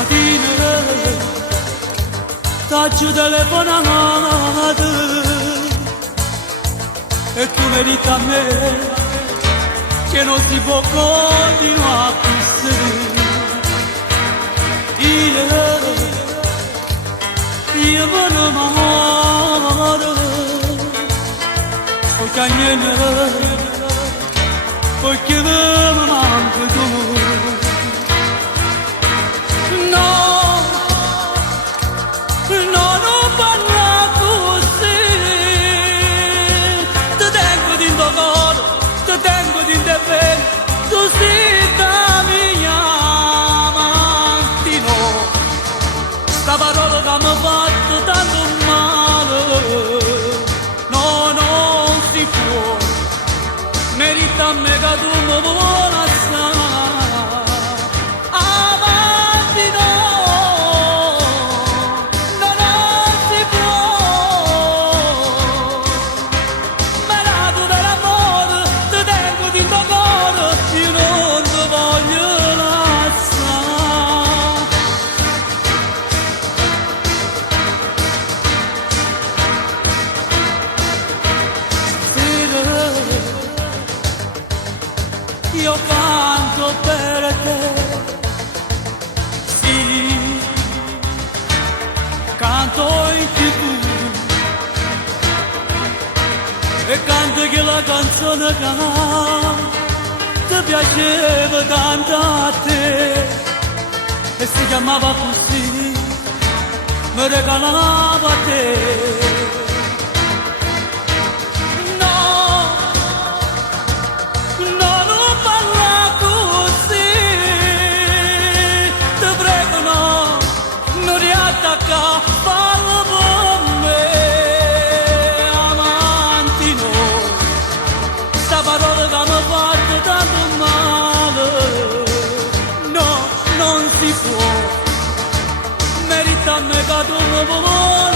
mattina t'ho telefonato e tu merita a me che non si può continuare così. Io me ne muoro perché mi manca tu. No, no, non parla così. Ti tengo di cuore, ti tengo di te bene, tu sei la mia amante. Sta parola che mi ha fatto tanto male, no, non si può. Merita a me che tu mi vuoi assai. Avanti no, no, non si può. Malato dell'amore, ti tengo di tuo cuore, io non ti voglio lasciare. Io canto per te, sì, canto in TV e canto che la canzone che ti piaceva tanto a te e si chiamava così, mi regalava a te. Parla con me, amanti no, sta parola che mi ha fatto tanto male, no, non si può, merita a me che tu mi vuoi.